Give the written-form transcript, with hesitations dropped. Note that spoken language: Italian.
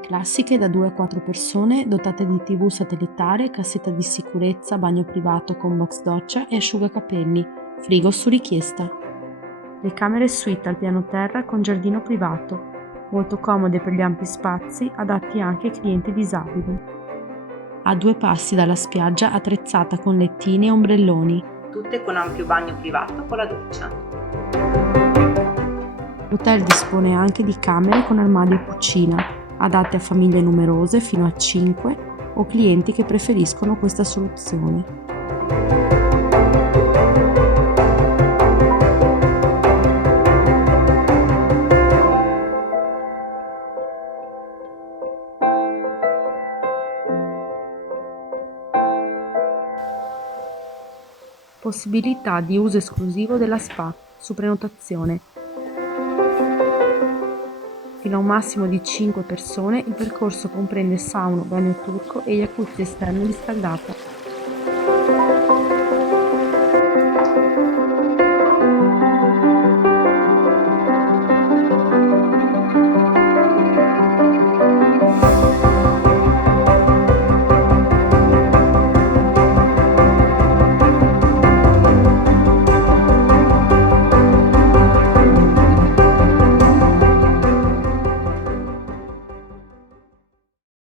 camere classiche da 2 a 4 persone dotate di TV satellitare, cassetta di sicurezza, bagno privato con box doccia e asciugacapelli, frigo su richiesta. Le camere suite al piano terra con giardino privato, molto comode per gli ampi spazi, adatti anche ai clienti disabili. A 2 passi dalla spiaggia attrezzata con lettini e ombrelloni. Tutte con ampio bagno privato con la doccia. L'hotel dispone anche di camere con armadio e cucina, adatte a famiglie numerose fino a 5 o clienti che preferiscono questa soluzione. Possibilità di uso esclusivo della spa, su prenotazione. Fino a un massimo di 5 persone il percorso comprende sauna, bagno turco e jacuzzi esterno riscaldato.